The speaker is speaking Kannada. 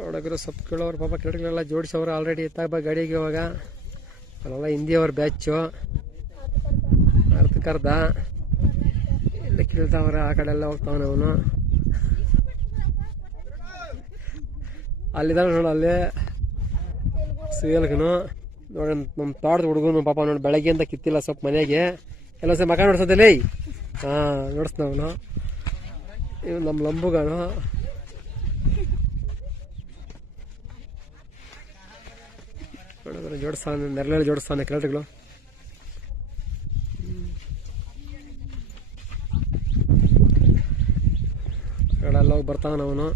ನೋಡೋರು ಸ್ವಲ್ಪ ಕೇಳೋರು ಪಾಪ ಕೆರೆಗಳೆಲ್ಲ ಜೋಡಿಸೋರು ಆಲ್ರೆಡಿ ಎತ್ತಾಗ ಗಾಡಿಗೆ ಇವಾಗ ಅಲ್ಲೆಲ್ಲ ಹಿಂದಿಯವ್ರ ಬ್ಯಾಚು ಅರ್ಧಕ್ಕರ್ಧ ಎಲ್ಲ ಕೇಳ್ತಾವ್ರೆ. ಆ ಕಡೆ ಎಲ್ಲ ಹೋಗ್ತಾವನೆ ಅವನು. ಅಲ್ಲಿದ್ದಾನೆ ನೋಡು, ಅಲ್ಲಿ ಸೇಲ್ಗನು ನೋಡಿ. ನಮ್ಮ ತೋಟದ ಹುಡುಗನು ಪಾಪ ನೋಡಿ ಬೆಳಗ್ಗೆ ಅಂತ ಕಿತ್ತಿಲ್ಲ ಸ್ವಲ್ಪ ಮನೆಗೆ ಎಲ್ಲ ಸಹ ಮಕ ನೋಡ್ಸೋದಿಲ್ಲ. ಹಾಂ ನೋಡಿಸ್ನವನು ಇವ್ ನಮ್ಮ ಲಂಬುಗನು. ನೋಡಿದ್ರೆ ಜೋಡಿಸ್ತಾನೆ, ನೆರಳಲ್ಲಿ ಜೋಡಿಸ್ತಾನೆ ಕೆಳಟಗಳು. ಕಡೆಲ್ಲ ಹೋಗಿ ಬರ್ತಾವನ ಅವನು.